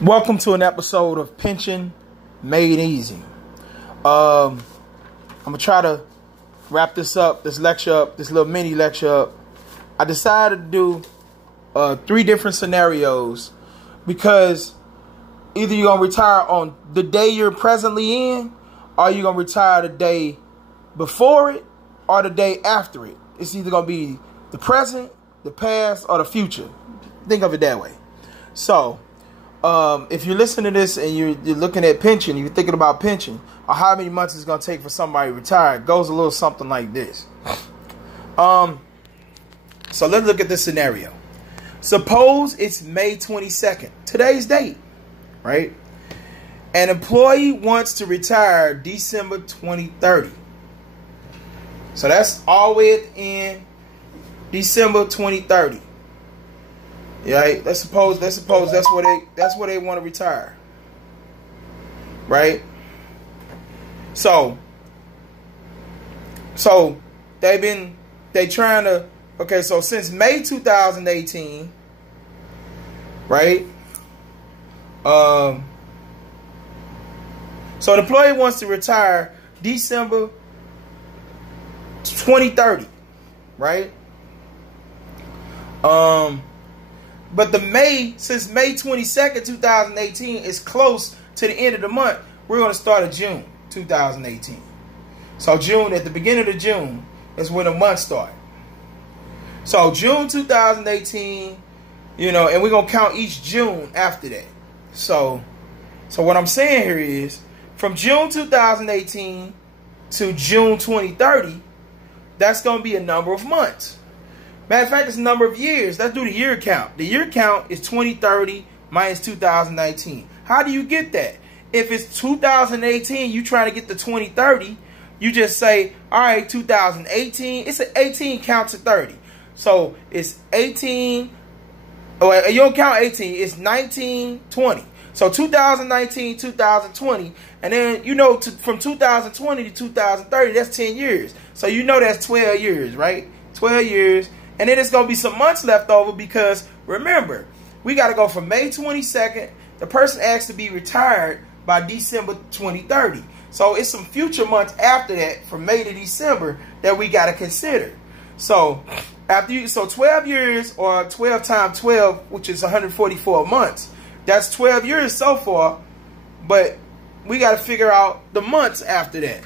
Welcome to an episode of Pension Made Easy. I'm gonna try to wrap this lecture up, this little mini lecture up. I decided to do 3 different scenarios because either you're gonna retire on the day you're presently in, or you're gonna retire the day before it, or the day after it. It's either gonna be the present, the past, or the future. Think of it that way. So, if you're listening to this and you're looking at pension, you're thinking about pension, or how many months it's going to take for somebody to retire, it goes a little something like this. So let's look at this scenario. Suppose it's May 22nd, today's date, right? An employee wants to retire December 2030. So that's all the way at the end, December 2030. Right? Let's suppose that's where they want to retire. Right? So they trying to, okay, so since May 2018, right? So the employee wants to retire December 2030, right? But since May 22nd, 2018 is close to the end of the month, we're going to start at June 2018. So June, at the beginning of June, is when the month started. So June 2018, and we're going to count each June after that. So what I'm saying here is, from June 2018 to June 2030, that's going to be a number of months. Matter of fact, it's a number of years. Let's do the year count. The year count is 2030 minus 2019. How do you get that? If it's 2018, you trying to get to 2030, you just say, all right, 2018. It's an 18 count to 30. So it's 18. Oh, you don't count 18. It's 19, 20. So 2019, 2020. And then, from 2020 to 2030, that's 10 years. So that's 12 years, right? 12 years. And then there's going to be some months left over because, remember, we got to go from May 22nd. The person asked to be retired by December 2030. So it's some future months after that, from May to December, that we got to consider. So 12 years, or 12 times 12, which is 144 months. That's 12 years so far, but we got to figure out the months after that.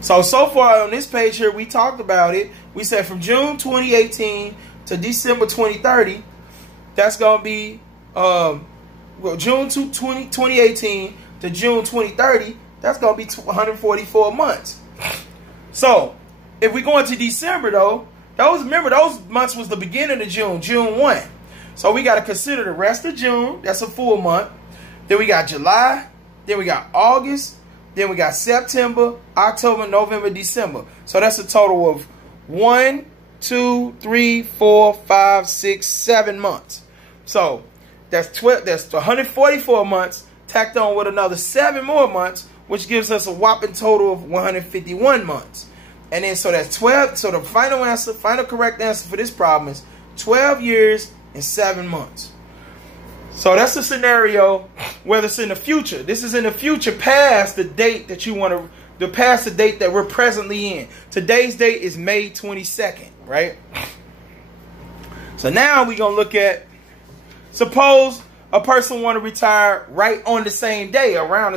So far on this page here, we talked about it. We said from June 2018 to December 2030, that's going to be, June 2018 to June 2030, that's going to be 144 months. So, if we go into December, though, those months was the beginning of June, June 1. So, we got to consider the rest of June. That's a full month. Then we got July. Then we got August. Then we got September, October, November, December. So that's a total of 1, 2, 3, 4, 5, 6, 7 months. So that's 144 months tacked on with another 7 more months, which gives us a whopping total of 151 months. And then so that's 12. So the final correct answer for this problem is 12 years and 7 months. So that's the scenario, whether it's in the future. This is in the future, past the date that you want to, past the date that we're presently in. Today's date is May 22nd, right? So now we're going to look at, suppose a person want to retire right on the same day, around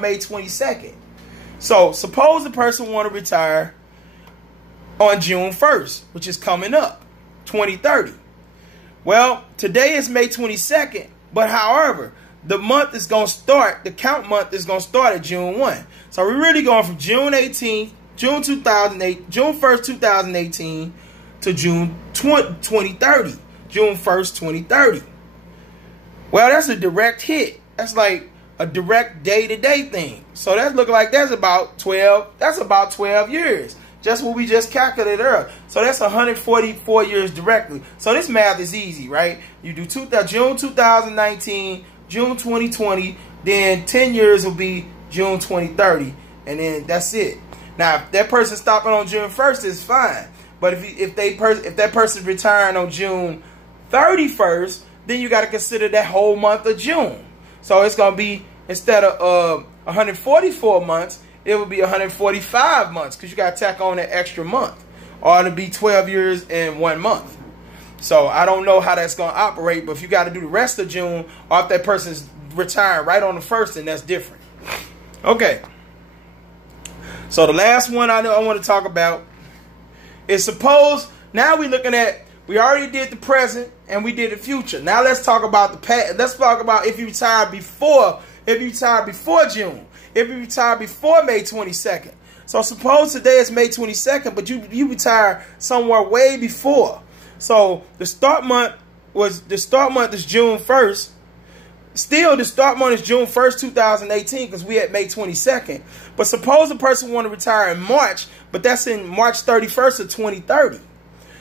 May 22nd. So suppose the person want to retire on June 1st, which is coming up, 2030. Well, today is May 22nd, but however, the month is going to start, the count month is going to start at June 1. So we're really going from June 1st, 2018 to June 2030, June 1st, 2030. Well, that's a direct hit. That's like a direct day-to-day thing. So that look like that's about 12 years. Just what we just calculated earlier. So that's 144 years directly. So this math is easy, right? You do June 2019, June 2020, then 10 years will be June 2030, and then that's it. Now, if that person stopping on June 1st, it's fine. But if that person's retiring on June 31st, then you got to consider that whole month of June. So it's going to be, instead of 144 months, it will be 145 months because you got to tack on that extra month. Or it'll be 12 years and 1 month. So I don't know how that's going to operate, but if you got to do the rest of June, or if that person's retiring right on the 1st, then that's different. Okay. So the last one I want to talk about is, suppose now we're looking at, we already did the present and we did the future. Now let's talk about the past. Let's talk about if you retired before, June, if you retired before May 22nd. So suppose today is May 22nd, but you retired somewhere way before. So the start month is June 1st. Still, the start month is June 1st, 2018, because we at May 22nd. But suppose a person want to retire in March, but that's in March 31st of 2030.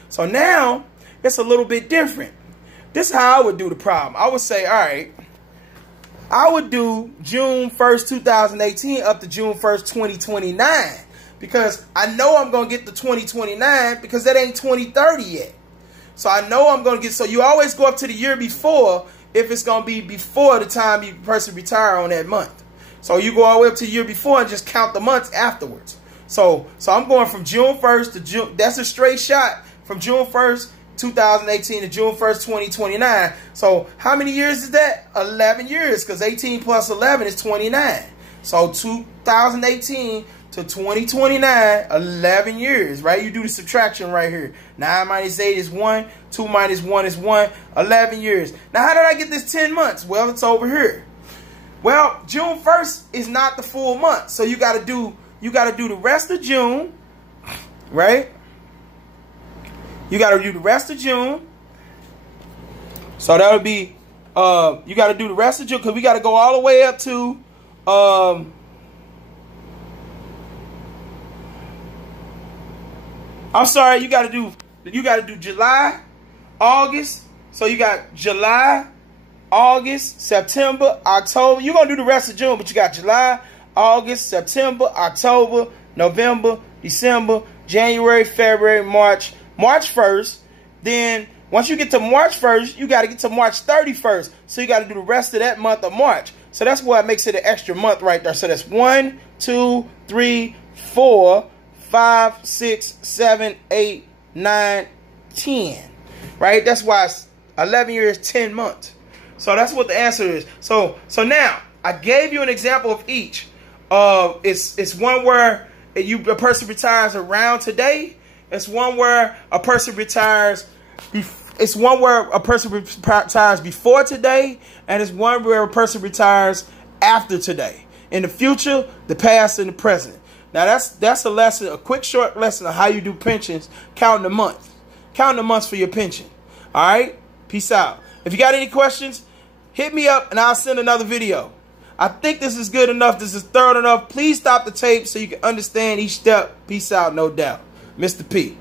So now, it's a little bit different. This is how I would do the problem. I would say, all right, I would do June 1st, 2018 up to June 1st, 2029. Because I know I'm going to get to 2029 because that ain't 2030 yet. So I know I'm going to get, so you always go up to the year before if it's going to be before the time you person retire on that month. So you go all the way up to the year before and just count the months afterwards. So I'm going from June 1st to June, that's a straight shot, from June 1st, 2018 to June 1st, 2029. So how many years is that? 11 years, because 18 plus 11 is 29. So 2018 to 2029, 11 years, right? You do the subtraction right here. 9 minus 8 is 1. 2 minus 1 is 1. 11 years. Now, how did I get this 10 months? Well, it's over here. Well, June 1st is not the full month. So you got to do the rest of June, right? You got to do the rest of June. So that would be, you got to do the rest of June, because we got to go all the way up to, I'm sorry, you got to do July, August. So you got July, August, September, October. You're going to do the rest of June, but you got July, August, September, October, November, December, January, February, March 1st. Then once you get to March 1st, you got to get to March 31st. So you got to do the rest of that month of March. So that's why it makes it an extra month right there. So that's 1, 2, 3, 4, 5, 6, 7, 8, 9, 10. Right? That's why it's 11 years, 10 months. So that's what the answer is. So now I gave you an example of each. It's one where a person retires around today. It's one where a person retires. It's one where a person retires before today, and it's one where a person retires after today. In the future, the past, and the present. Now that's a lesson, a quick short lesson of how you do pensions, counting the months. Counting the months for your pension. All right? Peace out. If you got any questions, hit me up and I'll send another video. I think this is good enough. This is thorough enough. Please stop the tape so you can understand each step. Peace out, no doubt. Mr. P.